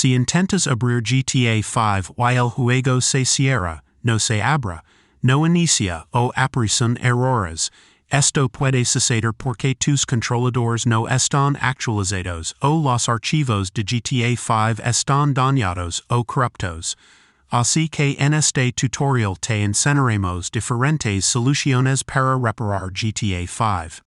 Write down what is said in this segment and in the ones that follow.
Si intentas abrir GTA 5 y el juego se cierra, no se abre, no inicia o aparecen errores. Esto puede suceder porque tus controladores no están actualizados o los archivos de GTA 5 están dañados o corruptos. Así que en este tutorial te enseñaremos diferentes soluciones para reparar GTA 5.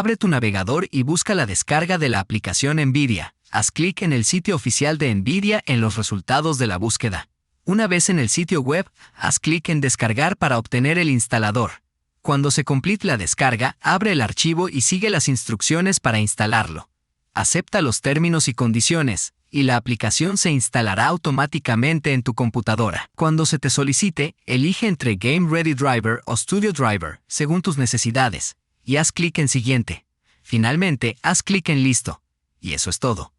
Abre tu navegador y busca la descarga de la aplicación NVIDIA. Haz clic en el sitio oficial de NVIDIA en los resultados de la búsqueda. Una vez en el sitio web, haz clic en Descargar para obtener el instalador. Cuando se complete la descarga, abre el archivo y sigue las instrucciones para instalarlo. Acepta los términos y condiciones, y la aplicación se instalará automáticamente en tu computadora. Cuando se te solicite, elige entre Game Ready Driver o Studio Driver, según tus necesidades, y haz clic en Siguiente. Finalmente, haz clic en Listo. Y eso es todo.